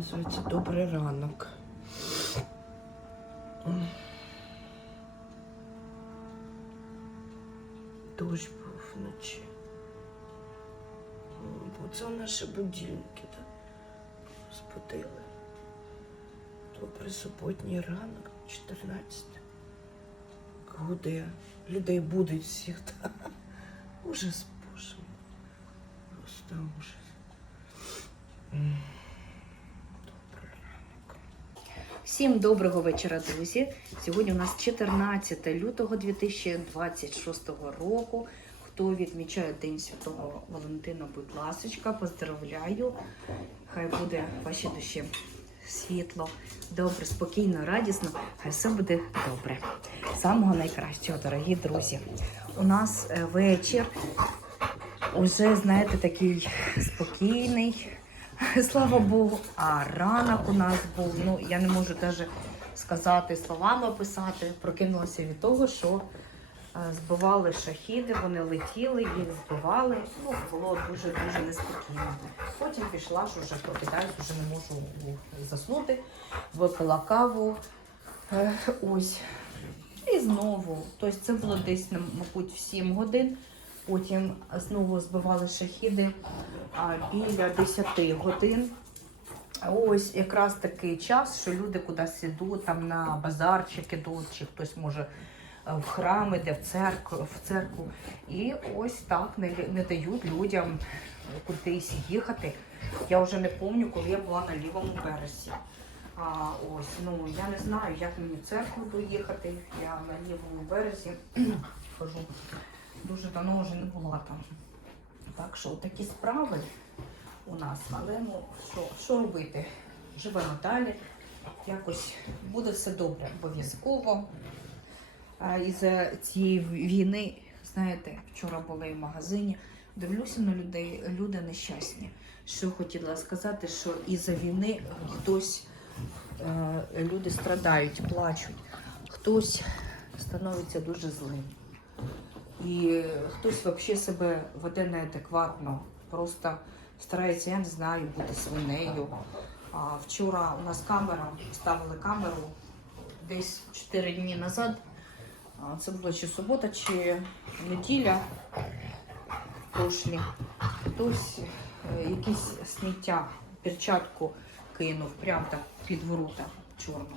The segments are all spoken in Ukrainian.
Називається Добрий ранок. Дощ був вночі. Бо це наші будильники, так? Збудили. Добрий суботній ранок, 14. Гуде. Людей будуть всіх. Ужас, боже. Просто ужас. М. Добрий ранок. Всім доброго вечора, друзі. Сьогодні у нас 14 лютого 2026 року. Хто відмічає День Святого Валентина, будь ласочка, поздравляю. Хай буде в вашій душі світло, добре, спокійно, радісно. Хай все буде добре. Самого найкращого, дорогі друзі. У нас е, вечір. Уже, знаєте, такий спокійний, слава Богу. А ранок у нас був. Ну, я не можу навіть сказати словами описати. Прокинулася від того, що е, збивали шахіди, вони летіли, їх збивали. Ну, було дуже дуже неспокійно. Потім пішла, що вже прокидаюсь, вже не можу заснути. Випила каву. Е, ось. І знову. Тобто це було десь, мабуть, в 7 годин. Потім знову збивали шахіди біля 10 годин. Ось якраз такий час, що люди кудись йдуть, там на базарчик ідуть, чи хтось може е, в храм іде, в церкву, в церкву. І ось так не, не дають людям кудись їхати. Я вже не пам'ятаю, коли я була на лівому березі. А, ось, ну я не знаю, як мені в церкву доїхати. Я на лівому березі хожу. Дуже давно вже не була там. Так що такі справи у нас. Але ну що, що робити? Живемо далі. Якось буде все добре, обов'язково. А із-за цієї війни, знаєте, вчора була в магазині, дивлюся на людей, люди нещасні. Що хотіла сказати, що із-за війни хтось, е, люди страдають, плачуть, хтось становиться дуже злим. І хтось взагалі себе веде неадекватно, просто старається, я не знаю, бути свинею. А вчора у нас камера, ставили камеру десь 4 дні назад. Це була чи субота, чи неділя прошлі. Хтось е, якесь сміття, перчатку кинув прямо так під ворота чорну.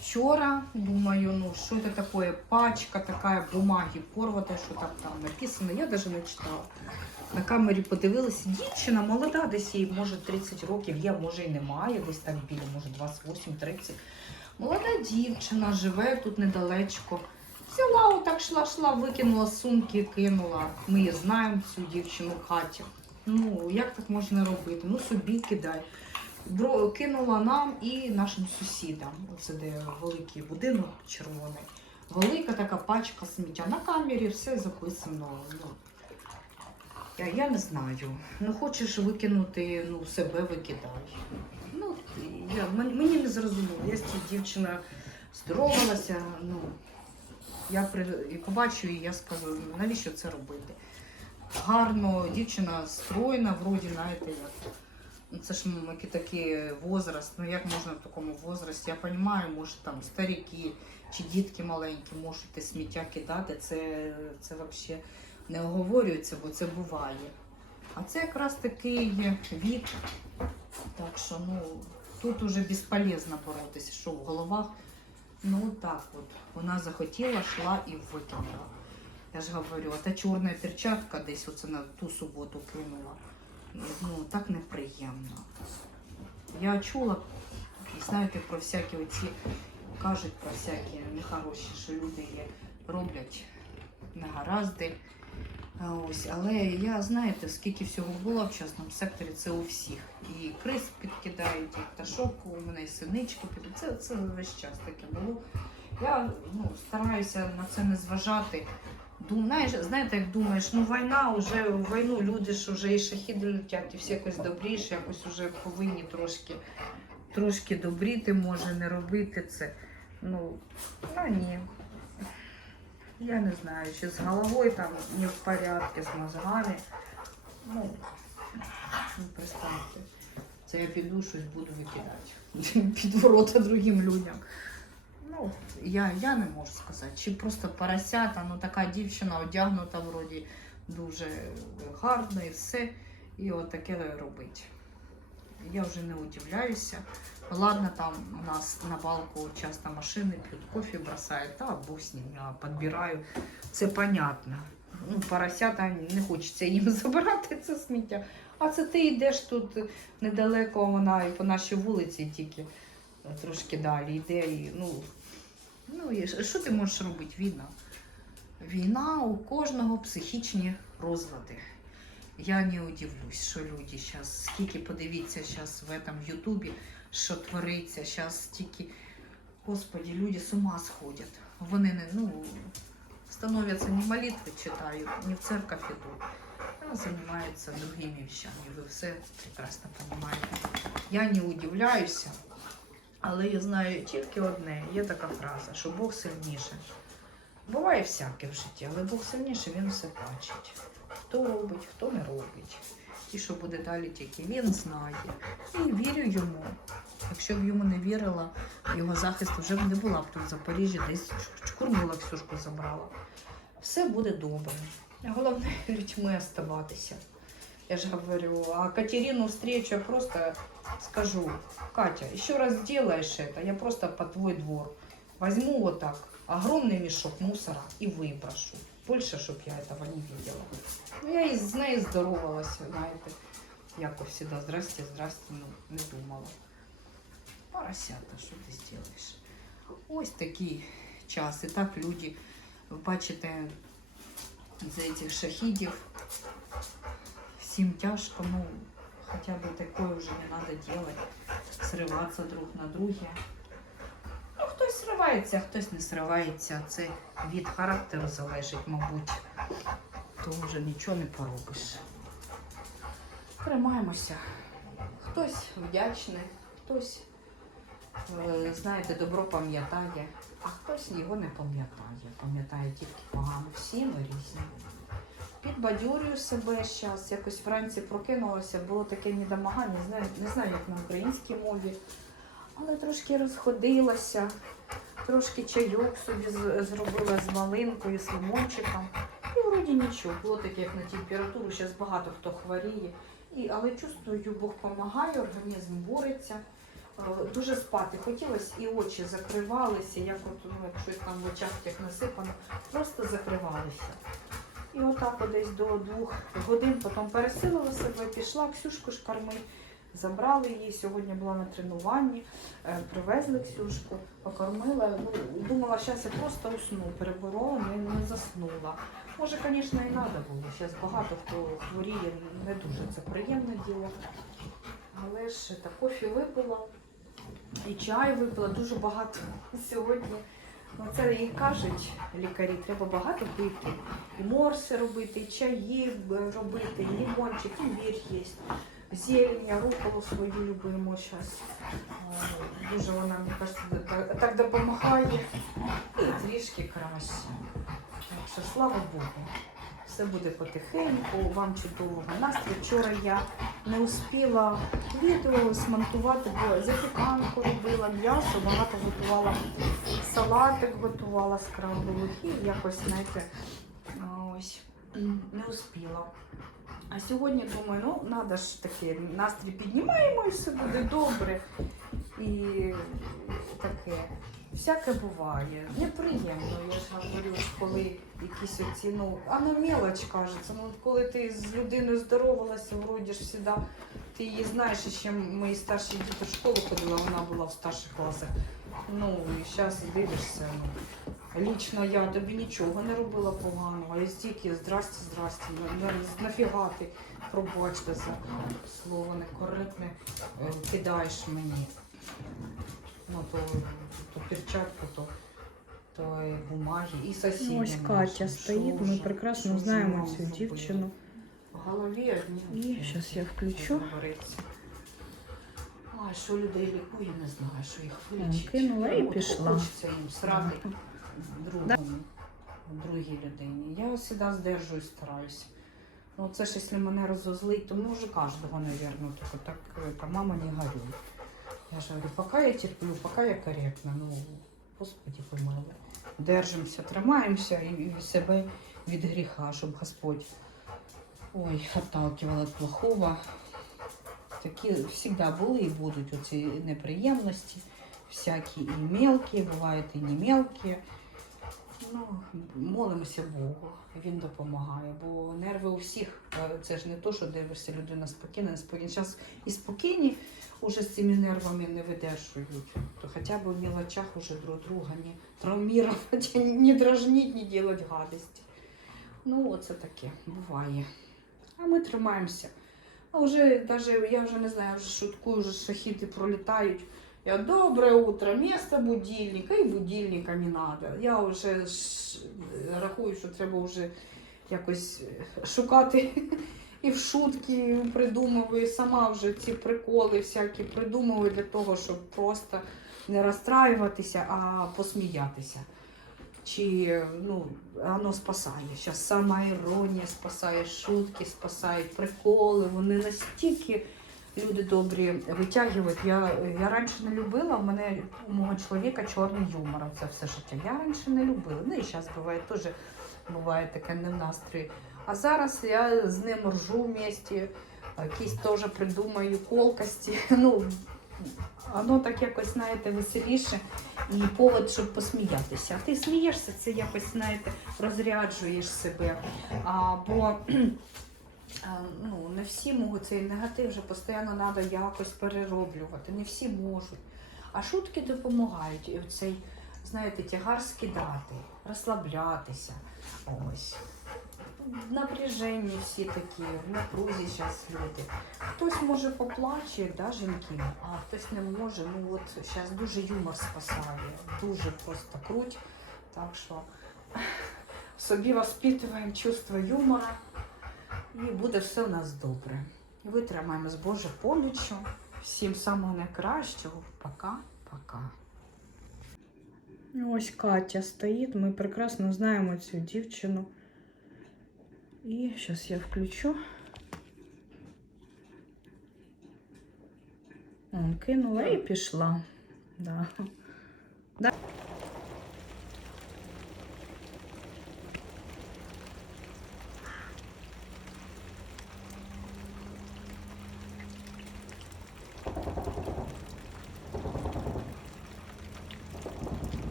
Вчора, думаю, ну що це таке, пачка така бумаги порвата, що там там написано, я навіть не читала. На камері подивилася, дівчина молода, десь їй, може 30 років, є, може і немає, десь так біля, може 28-30. Молода дівчина живе тут недалечко. Взяла, отак шла, шла, викинула сумки, кинула. Ми її знаємо, цю дівчину в хаті. Ну, як так можна робити? Ну, собі кидай. Кинула нам і нашим сусідам. Оце де великий будинок червоний. Велика така пачка сміття. На камері все записано. Ну, я, я не знаю. Ну хочеш викинути, ну себе викидай. Ну, я, мені не зрозуміло. Я дівчиною здоровалася. Ну, я при, побачу, і я скажу, навіщо це робити? Гарно, дівчина стройна, вроді, знаєте, як. Ну, це ж м, який такий возраст. Ну як можна в такому возрасті? Я розумію, може там старіки чи дітки маленькі можуть сміття кидати. Це, це взагалі не оговорюється, бо це буває. А це якраз такий вік. Так що ну, тут уже безполезно боротися, що в головах. Ну так от. Вона захотіла, йшла і викинула. Я ж говорю, а та чорна перчатка десь оце на ту суботу кинула. Ну, так неприємно. Я чула, знаєте, про всякі оці, кажуть про всякі нехороші, що люди роблять негаразди. Ось, але я знаєте, скільки всього було в частному секторі, це у всіх. І крис підкидають, і пташок, у мене і синички підуть. Це, це весь час таке було. Я ну, стараюся на це не зважати. Дум, знаєш, знаєте, як думаєш, ну війна вже в війну люди ж вже і шахіди летять, і всі якось добріше, якось вже повинні трошки, трошки добріти, може не робити це. Ну, а ні. Я не знаю, чи з головою там не в порядку, з мозгами. Ну, ну представте. Це я піду щось буду викидати під ворота другим людям. Ну, я, я не можу сказати. Чи просто поросята, ну така дівчина одягнута вроді дуже гарно і все. І от таке робить. Я вже не удивляюся. Ладно, там у нас на балку часто машини п'ють кофе бросають, та Бог з ним, я підбираю. Це понятно. Ну, поросята не хочеться їм забирати це сміття. А це ти йдеш тут недалеко, вона і по нашій вулиці тільки трошки далі йде. І, ну, ну, і що- ти можеш робити? Війна. Війна у кожного психічні розлади. Я не удивлюсь, що люди зараз, скільки подивіться зараз в этом Ютубі, що твориться, зараз стільки, господі, люди з ума сходять. Вони не, ну, становятся не молитви читають, не в церковь идут, а занимаются другими вещами. Ви все прекрасно розумієте. Я не удивляюся, але я знаю тільки одне, є така фраза, що Бог сильніше. Буває всяке в житті, але Бог сильніше, він все бачить. Хто робить, хто не робить. І що буде далі, тільки він знає. І вірю йому. Якщо б йому не вірила, його захист вже б не була б тут в Запоріжжі, десь чкурнула Ксюшку забрала. Все буде добре. Головне людьми оставатися. Я же говорю, а Катерину встречу, я просто скажу, Катя, еще раз сделаешь это, я просто по твой двор возьму вот так огромный мешок мусора и выброшу. Больше, щоб я этого не видела. Ну, я із з нею здоровалася, знаєте, якось всегда, здрасте, здрасте, ну, не думала. Поросята, що ти зробиш? Ось такий час. І так люди, ви бачите, за цих шахідів всім тяжко, ну, хоча б такое вже не треба робити, сриватися друг на друге. Ну, хтось сривається, а хтось не сривається. Це від характеру залежить, мабуть. То вже нічого не поробиш. Тримаємося. Хтось вдячний, хтось, е, знаєте, добро пам'ятає, а хтось його не пам'ятає. Пам'ятає тільки погано. Всі ми різні. Підбадьорюю себе зараз. Якось вранці прокинулася, було таке недомагання, не знаю, не знаю, як на українській мові. Але трошки розходилася, трошки чайок собі зробила з малинкою, з лимончиком. І вроді нічого. Було таке, як на температуру, зараз багато хто хворіє. І, але чувствую, Бог допомагає, організм бореться. Е, Дуже спати хотілося, і очі закривалися, як от ну, щось там в очах як насипано, просто закривалися. І отак от десь до двох годин потім пересилила себе, пішла Ксюшку ж кормить. Забрали її, сьогодні була на тренуванні, е, привезли Ксюшку, покормила. Ну, думала, зараз я просто усну, переборола, не, не заснула. Може, звісно, і треба було. Зараз багато хто хворіє, не дуже це приємне діло. Але ж та кофі випила, і чай випила, дуже багато сьогодні. Ну, це і кажуть лікарі, треба багато пити. І морси робити, і чаї робити, і лімончик, і вір є. Зелень, руколу свою любимо зараз. Дуже вона, мені кажеться, так- так допомагає. І трішки краще. Так що слава Богу. Все буде потихеньку, вам чудового настрою. Вчора я не успіла відео смонтувати, бо запіканку робила, м'ясо, багато готувала, салатик готувала з крабових і якось, знаєте, ось не успіла. А сьогодні думаю, ну треба ж таки настрій піднімаємо і все буде добре. І таке. Всяке буває. Неприємно, я ж говорю, коли якісь оці, ну, а на мелоч кажеться. Ну, коли ти з людиною здоровалася, вроді ж завжди, ти її знаєш, ще мої старші діти в школу ходила, вона була в старших класах. Ну, і зараз дивишся, ну, лічно я тобі нічого не робила поганого, а стільки здрасте, здрасте, на- на- нафіга ти, пробачте за слово некоректне, е, кидаєш мені. Ну, то, то перчатку, то, то і бумаги, і сусідям. Ну, Ось. Катя стоїть, ми прекрасно знаємо цю дівчину. В голові одні. І щас я включу. А що людей лікує, не знаю, що їх вилічить. кинула і От пішла. Хочеться їм срати другому, другій людині. Я завжди здержуюсь, стараюся. Ну, це ж якщо мене розозлить, то може кожного, наверное, тільки так е, та мама не горюй. Я ж говорю, поки я терплю, поки я коректна, ну, Господи помилуй. Держимося, тримаємося і себе від гріха, щоб Господь ой, отталкивал від плохого. Такі завжди були і будуть оці неприємності, всякі і мелкі, бувають і не мелкі. Ну, молимося Богу, він допомагає, бо нерви у всіх, е, це ж не то, що дивишся, людина спокійна, не спокійна. Зараз і спокійні уже з цими нервами не видержують. То хоча б в мелочах уже друг друга не травмувати, не дражнити, не робити гадості. Ну, оце таке буває. А ми тримаємося. А вже даже, я вже не знаю, вже шуткую, вже шахіти пролітають. Я доброе утро, место будильника і будильника не надо. Я вже рахую, що треба вже якось шукати і в шутки придумую, і сама вже ці приколи всякі придумую для того, щоб просто не розстраюватися, а посміятися. Чи ну, воно спасає. Зараз сама іронія спасає, шутки спасають, приколи. Вони настільки люди добрі витягують. Я, я раніше не любила, у мене у мого чоловіка чорний юмор. Це все життя. Я раніше не любила. Ну і зараз буває теж буває таке не в настрої. А зараз я з ним ржу вместе, якісь теж придумаю колкості. Ну, воно так якось, знаєте, веселіше і повод, щоб посміятися. А ти смієшся, це якось, знаєте, розряджуєш себе. А, бо а, ну, не всі можуть цей негатив вже постійно треба якось перероблювати. Не всі можуть. А шутки допомагають. І оцей, знаєте, тягар скидати, розслаблятися. Ось. В напряженні всі такі, в напрузі зараз люди. Хтось може поплаче, да, жінки, а хтось не може. Ну от зараз дуже юмор спасає, дуже просто круть. Так що собі воспитуємо чувство юмора і буде все у нас добре. Витримаємо з Божою поміччю. Всім самого найкращого. Пока-пока. Ось Катя стоїть. Ми прекрасно знаємо цю дівчину. І зараз я включу. Он кинула і пішла. Да.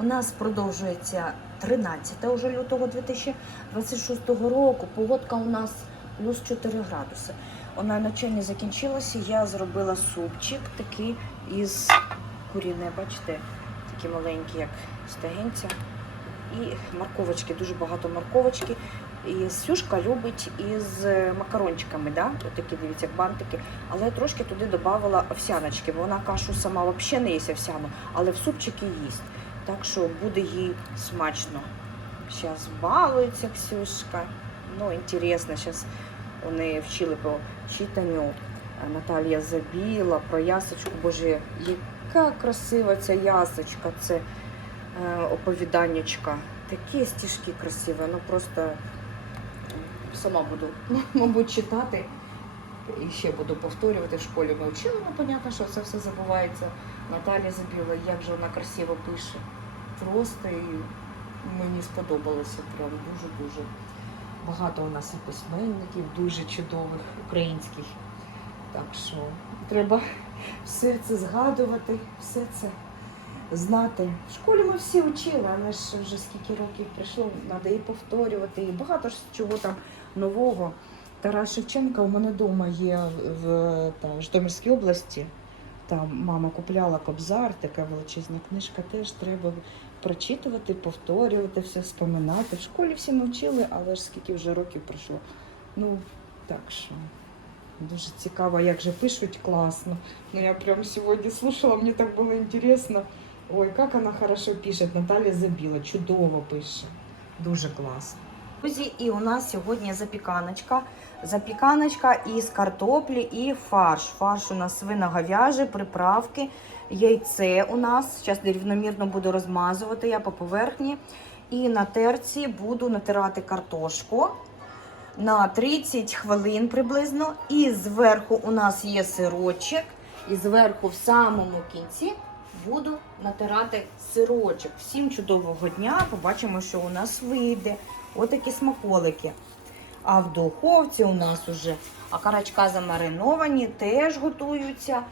У нас продовжується 13 уже лютого 2026 року. Погодка у нас плюс 4 градуси. Вона не закінчилася. Я зробила супчик такий із куріне, бачите, такі маленькі, як стегенця. І морковочки, дуже багато морковочки. І Сюшка любить із макарончиками, да? такі, дивіться, як бантики. Але я трошки туди додавала овсяночки, бо вона кашу сама взагалі не їсть овсяну, але в супчики їсть. Так що буде їй смачно. Зараз балується Ксюшка. Ну, інтересно, зараз вони вчили по читанню. Наталія забіла про ясочку. Боже, яка красива ця ясочка, це е, оповіданнячка. Такі стіжки красиві, ну просто сама буду, мабуть, читати. І ще буду повторювати в школі. Ми вчили, ну, понятно, що це все забувається. Наталя забіла, як же вона красиво пише. Просто і мені сподобалося прям дуже-дуже. Багато у нас і письменників, дуже чудових українських. Так що треба все це згадувати, все це знати. В школі ми всі вчили, але ж вже скільки років прийшло, треба і повторювати, і багато ж чого там нового. Тарас Шевченка у мене вдома є в та, Житомирській області. Там мама купляла кобзар, така величезна книжка. Теж треба прочитувати, повторювати, все споминати. В школі всі навчили, але ж скільки вже років пройшло. Ну, так що Дуже цікаво, як же пишуть класно. Ну я прям сьогодні слушала, мені так було інтересно. Ой, як вона хорошо пише. Наталя Забіла, чудово пише. Дуже класно. Друзі, і у нас сьогодні запіканочка. Запіканочка із картоплі і фарш. Фарш у нас свино-говяжий, приправки, яйце у нас. Зараз рівномірно буду розмазувати я по поверхні. І на терці буду натирати картошку на 30 хвилин приблизно. І зверху у нас є сирочок. І зверху в самому кінці буду натирати сирочок. Всім чудового дня. Побачимо, що у нас вийде. Отакі смаколики. А в духовці у нас уже окорочка замариновані, теж готуються.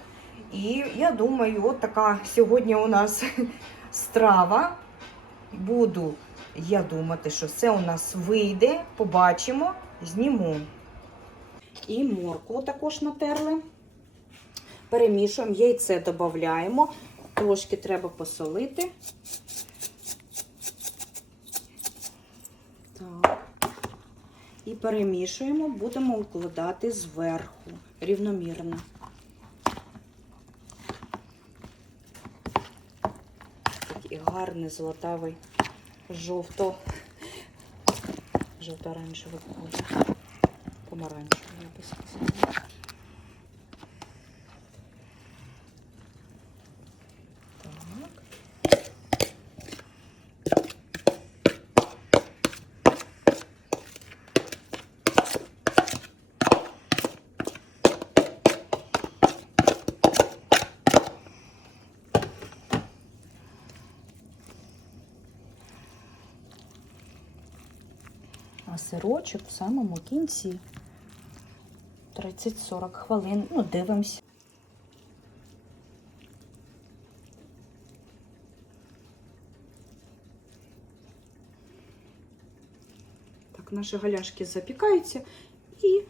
І я думаю, от така сьогодні у нас страва. Буду я думати, що все у нас вийде. Побачимо, зніму. І моркву також натерли. Перемішуємо, яйце додаємо. Трошки треба посолити. Так. І перемішуємо, будемо укладати зверху рівномірно. Такий гарний золотавий жовто жовто-оранжевий колір. Помаранчевий, я би сказала. Так. А сирочок в самому кінці. 30-40 хвилин. Ну, дивимось. Так, наші галяшки запікаються і